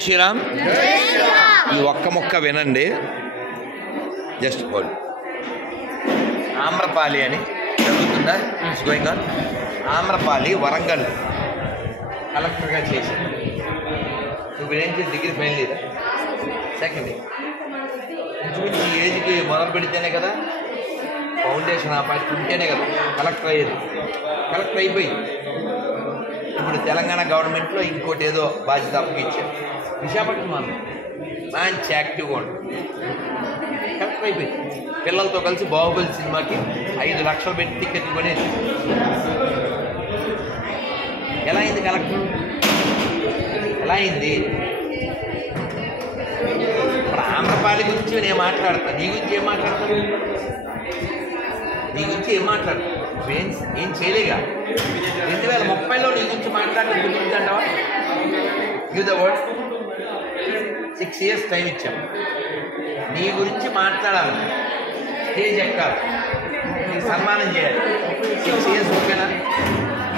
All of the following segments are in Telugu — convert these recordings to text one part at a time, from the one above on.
శ్రీరామ్ ఈ ఒక్క ముక్క వినండి. Just hold. ఆమ్రపాలి అని జరుగుతుందా? It's going on. Amrapali Warangal కలెక్టర్గా చేసి నువ్వు ఏం చేసి డిగ్రీ ఫైనల్ లేదా సెకండ్ ఇంచుమించు ఈ ఏజ్కి మొదలు పెడితేనే కదా ఫౌండేషన్ ఉంటేనే కదా కలెక్టర్ అయ్యేది. కలెక్టర్ అయిపోయింది. ఇప్పుడు తెలంగాణ గవర్నమెంట్లో ఇంకోటి ఏదో బాధ్యత అప్పగిచ్చారు. విశాఖపట్నం మంచి యాక్టివ్గా ఉంటుంది. కలెక్టర్ అయిపోయింది. పిల్లలతో కలిసి బాహుబలి సినిమాకి 5 లక్షలు పెట్టి టికెట్ కొనేది. ఎలా అయింది కలెక్టర్? ఎలా అయింది? ఇప్పుడు ఆమ్రపాలి గురించి నేను మాట్లాడతాను. నీ గురించి ఏం మాట్లాడతాను? నీ గురించి ఏం మాట్లాడతాను? ఏం చేయలేగా. 2030లో నీ గురించి మాట్లాడటం గుర్తుందంటావా? Give the word. 6 years time ఇచ్చాం. నీ గురించి మాట్లాడాలి, స్టేజ్ ఎక్కాలి, నీకు సన్మానం చేయాలి. 6 years ఓకేనా?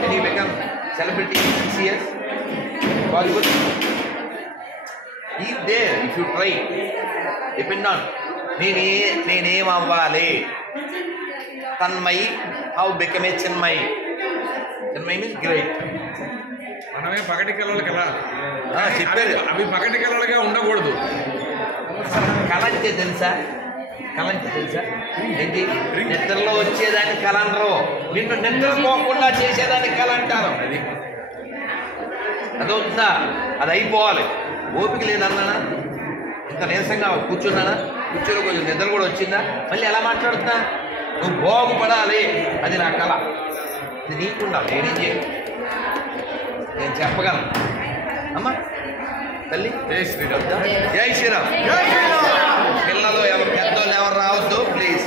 Can you become celebrity 6 years? Bollywood is there if you try. Depend on నేనేం అవ్వాలి. Tanmayi how become a Chinmayi. Chinmayi means great. మనమే పగటి కళలు కదా చెప్పారు. అవి పగటి కళలుగా ఉండకూడదు. కళ అంటే తెలుసా? కళ అంటే తెలుసా? ఏంటి? నిద్రలో వచ్చేదాన్ని కళ అనరు. నిన్ను నిద్రపోకుండా చేసేదాన్ని కళ అంటారు. అదవుతుందా? అది అయిపోవాలి. ఓపిక లేదన్నానా? ఇంత నీరసంగా కూర్చున్నానా? కూర్చొని కొంచెం నిద్ర కూడా వచ్చిందా? మళ్ళీ ఎలా మాట్లాడుతున్నా? నువ్వు బాగుపడాలి, అది నా కళ. ఇది నీకుండాలి. నేనేం చేయను. నేను చెప్పగలను. అమ్మా తల్లి జై శ్రీరామ్. జై శ్రీరామ్. పిల్లలు ఎవరు పెద్దోళ్ళు ఎవరు రావద్దు ప్లీజ్.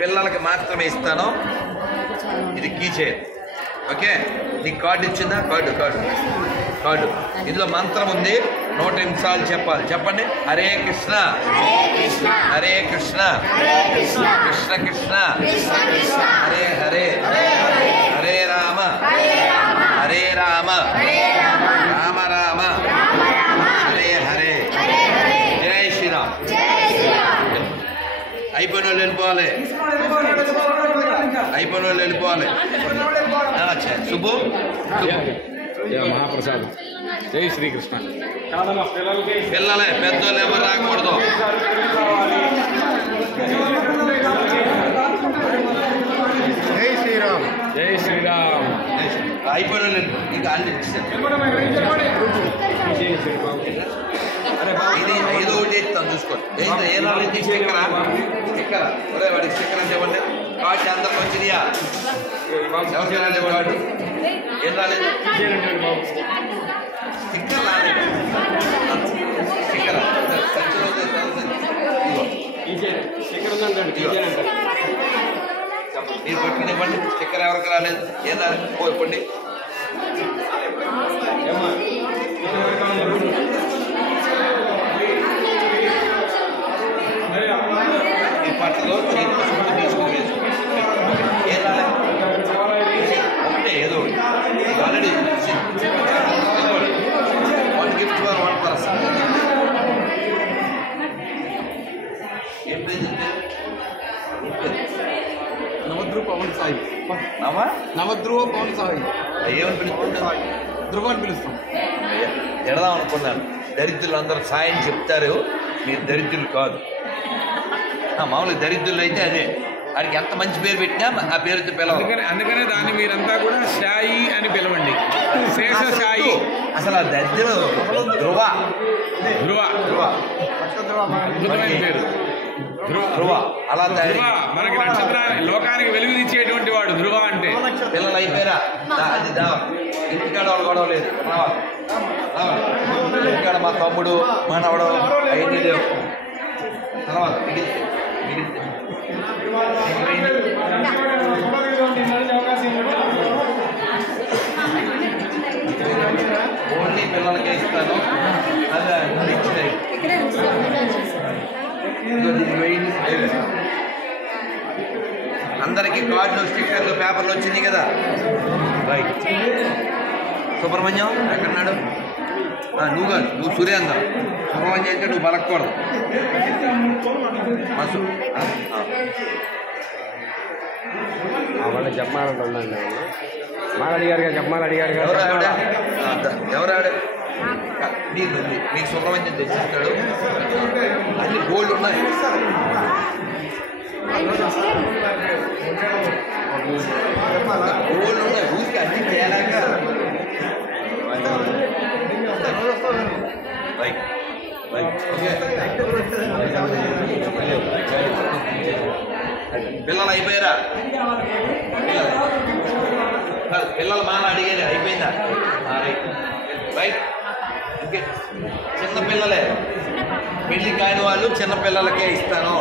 పిల్లలకి మాత్రమే ఇస్తాను. ఇది కీ చైన్. ఓకే, నీకు కార్డు ఇచ్చిందా? కార్డు ఇందులో మంత్రం ఉంది. 108 సార్లు చెప్పాలి. చెప్పండి. హరే కృష్ణ హరే కృష్ణ కృష్ణ కృష్ణ హరే హరే హరే రామ హరే రామ రామ రామ హరే హరే. జై శ్రీరామ్. అయిపోయిన వాళ్ళు వెళ్ళిపోవాలి. శుభు మహాప్రసాద్. జై శ్రీకృష్ణ. పిల్లలే, పెద్దోళ్ళు ఎవరు రాకూడదు. జై శ్రీరామ్. జై శ్రీరామ్. అయిపోయిన వాళ్ళు ఇంకా ఆల్రెడీ ఇచ్చారు. ఇది ఏదో ఒకటి ఇస్తాను చూసుకోండి. ఏం రాలేదు? స్టిక్కరా? ఒరే వాడికి స్టిక్కర్ అని చెప్పండి. కార్డు అందరికి వచ్చినాయా? ఎవరికి రాలేదు కార్డు? ఏం రాలేదు? స్టిక్కర్ రాలేదు. మీరు పట్టుకునివ్వండి. స్టిక్కర్ ఎవరికి రాలేదు? ఏం రాలేదు? ఇవ్వండి. ఈ పట్టలో చేతిలో సుట్టు తీసుకుని వేసుకోండి. ఏం రాలేదు? ఒకటే ఏదో ఒకటి ఆల్రెడీ 1 gift for 1 person. ఏం ప్రైజ్ అంటే నవధ్రువ పవన్ సాయి. నవధ్రువ పవన్ సాయి. ఏమని పిలుస్తుంటా? ధ్రువ అని పిలుస్తాం. ఎడదాం అనుకున్నాను. దరిద్రులు అందరూ సాయం చెప్తారు. మీరు దరిద్రులు కాదు. మామూలుగా దరిద్రులు అయితే అదే. వాడికి ఎంత మంచి పేరు పెట్టినా ఆ పేరుతో పిలవాలి. అందుకనే దాన్ని మీరంతా కూడా సాయి అని పిలవండి. శేష సాయి. అసలు ఆ దరిద్రం ధ్రువ పేరు. ధ్రువ అలా మనకి నక్షత్రాన్ని లోకానికి వెలుగునిచ్చేటువంటి వాడు ధ్రువ అంటే. పిల్లలు అయిపోయారా? అది దా ఇంటికాడ వాళ్ళు గొడవ లేదు. రావాలి ఇంటికాడ మా తమ్ముడు మనవడు అవన్నీ లేవు. తర్వాత మిగిలితే ఓన్లీ పిల్లలకే ఇస్తాను. అదే ఇచ్చినాయి. అందరికీ కార్డులు, స్టిక్కర్లు, పేపర్లు వచ్చింది కదా. రైట్. సుబ్రహ్మణ్యం ఎక్కడున్నాడు? నువ్వు కాదు, నువ్వు సురేంద్ర. సుబ్రహ్మణ్యం అంటే నువ్వు బలక్కూడదు. వాళ్ళు చెప్పాలంటే ఉండండి. మాకు అడిగారు కదా, చెప్పమని అడిగారు కదా. ఎవరాడు నీకు సుబ్రహ్మణ్యం తెచ్చిస్తాడు. అన్ని గోల్డ్ ఉన్నాయి. గోల్డ్ ఉన్నాయి. ఊరికి అన్ని తేలాగా పిల్లలు అయిపోయారా? పిల్లలు మాల అడిగారు, అయిపోయిందా? రైట్. ఇంకే చిన్న పిల్లలే, పెళ్లి కాని వాళ్ళు చిన్న పిల్లలకే ఇస్తాను.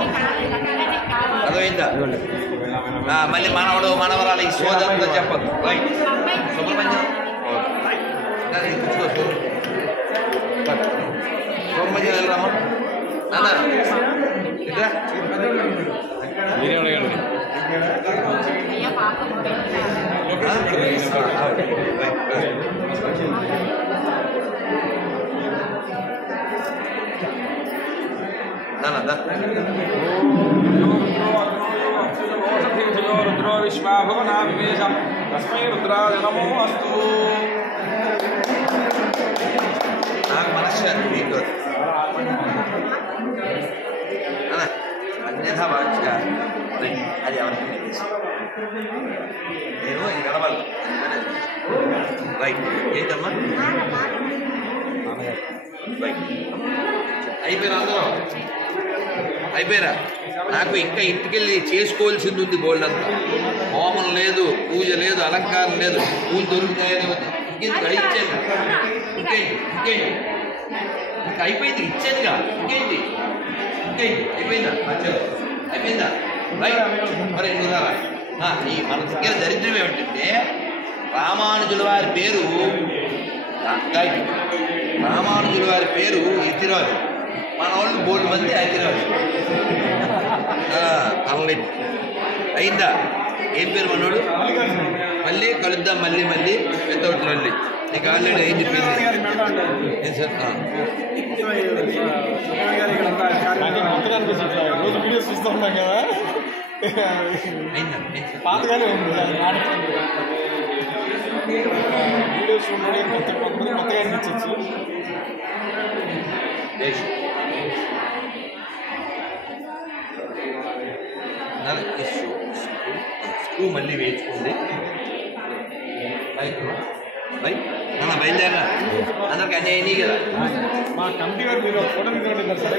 అర్థమైందా? మళ్ళీ మనవడు మనవరాలు ఈ సోదరులతో చెప్పదు. రైట్. సుబ్రహ్మణ్యం సుబ్రహ్మణ్యం వెళ్ళరామా నాన్న ఇట్లా మీరే అడగండి. రుద్రో విశ్వాభవనా వివేశం తస్మై రుద్రాయ నమో అస్తు. నాకు మనశ్శాంతి మీకు అన్యథా వాచ్య అది ఎవరికి నేను గడవాలి. రైట్. ఏంటమ్మా? రైట్. అయిపోయినా అందరూ అయిపోయారా? నాకు ఇంకా ఇంటికెళ్ళి చేసుకోవాల్సింది ఉంది. గోల్డ్ అంతా హోమం లేదు, పూజ లేదు, అలంకారం లేదు. పూలు దొరుకుతాయని ఇంకేంటి ఇచ్చాను. ఇంకేంటి ఇంకా అయిపోయింది, ఇచ్చానుగా. ఇంకేంటి అయిపోయిందా? అయిపోయిందా? రైట్. మరి ఎందుకురా ఈ మన దగ్గర దరిద్రం ఏమిటంటే రామానుజుల వారి పేరు గాయత్రి, రామానుజుల వారి పేరు ఎత్తిరాజు. మన వాళ్ళు 3 మంది అతిరాజు. అనలేదు. అయిందా? ఏం పేరు మనోడు? మళ్ళీ కలుద్దాం. మళ్ళీ వితౌట్ మళ్ళీ నీకు ఆల్రెడీ ఏం చెప్పింది? ఏం సార్? పాతగానే ఉంది వీడియోస్ కొత్తగా అనిపించచ్చు. స్క్రూ మళ్ళీ వేయించుకోండి. బయలుదేరా. అందరికి అన్నీ అయినాయి కదా. మా కమిటీ గారు మీరు ఫోటో తీసుకోండి సరే.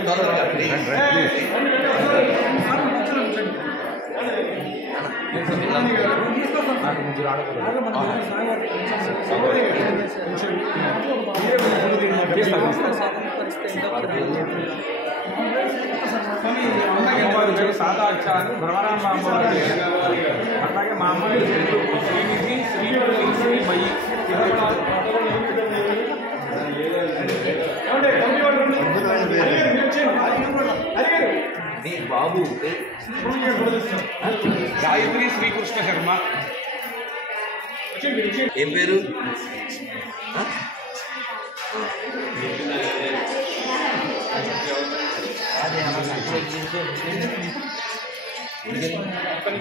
అమ్మవారి పేరు సాదాక్ష అని భ్రమరాంబ అమ్మవారి. అట్లాగే మా అమ్మగారి పేరు శ్రీనిధి శ్రీమయి. నీ బాబు గాయత్రి శ్రీకృష్ణ శర్మ. ఏం పేరు?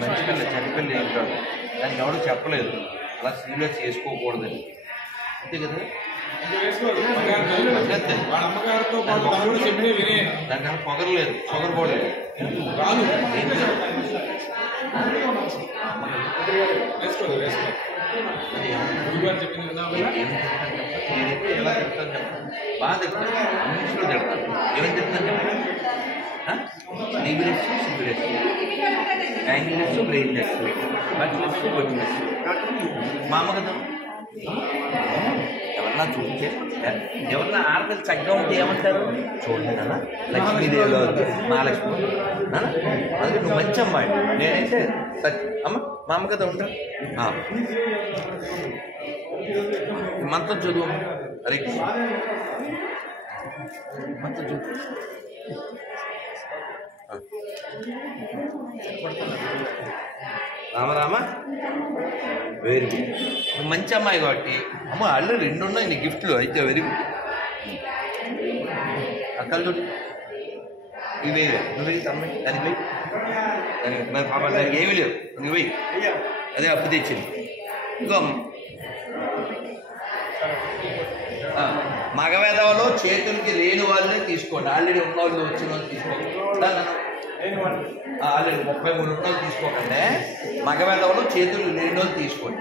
మంచి పిల్ల, చెడ్డ పిల్ల ఏం కాదు. దానికి ఎవరు చెప్పలేదు అలా సీరియస్ చేసుకోకూడదని. అంతే కదా? వాళ్ళ అమ్మగారితో పాటు తమ్ముడు చెప్పినే వినే. దానికన్నా పొగరలేదు, పొగరకూడలేదు. రాదు. నేనైతే ఎలా చెప్తాను చెప్పండి. బాగా చెప్తాను. ఇంగ్లీష్లో చెప్తాను. ఏమని చెప్తాను చెప్పండి? లీబ్రెస్, సిబ్రెస్, యాంగిలెస్, బ్రెయిన్లెస్, బట్లెస్, బొట్లెస్. మా అమ్మ కదా. ఎవరన్నా చూస్తే ఎవరన్నా ఆడపిల్ల చక్కగా ఉంటే ఏమంటారు? చూడండి నాన్న, లక్ష్మీదేవిలో మహాలక్ష్మి నాన్న, అందుకే నువ్వు మంచి అమ్మాయి. నేనైతే అమ్మ మా అమ్మ కదా ఉంటా. మంత్రం చదువు. హరే కృష్ణ. మంత్రం చదువు. రామరామ. Very good. నువ్వు మంచి అమ్మాయి కాబట్టి అమ్మ అల్లు 2 ఉన్నాయి నీ గిఫ్ట్లు. అయితే వెరీ గుడ్. అక్కలతో ఇవి నువ్వు తమ్మి దానికి పోయి దానికి మరి పాప దానికి ఏమీ లేవు నువ్వు పోయి అదే అప్పు తెచ్చింది ఇంకో మగవేదవలో చేతులకి లేని వాళ్ళనే తీసుకోండి ఆల్రెడీ ఉన్న వాళ్ళు వచ్చిన వాళ్ళు తీసుకోండి ఆల్రెడీ 33 ఉన్న వాళ్ళు తీసుకోకండి మగవేదవలో చేతులు లేని వాళ్ళు తీసుకోండి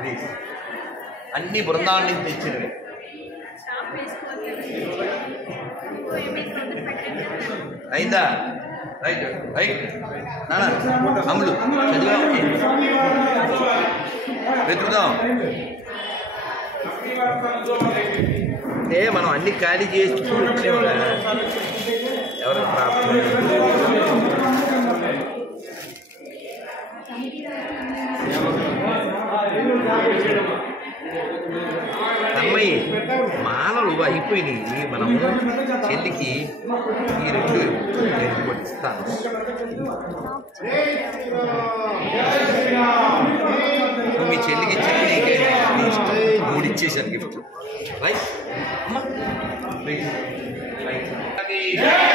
ప్లీజ్ అన్ని బృందాన్ని తెచ్చినవి అయిందా రైట్ రైట్ నానా అమ్ములు చదివా వెతుకుదాం అంటే మనం అన్ని ఖాళీ చేసి వచ్చేవాళ్ళ ఎవరు ప్రాప్తం అమ్మాయి మాలలు అయిపోయినాయి మనము చెల్లికి ఈ 2 కొట్టిస్తాను మీ చెల్లికి ఇచ్చిన నీకే ఇష్టం 3 ఇచ్చేసాను గిఫ్ట్ రైట్ రైట్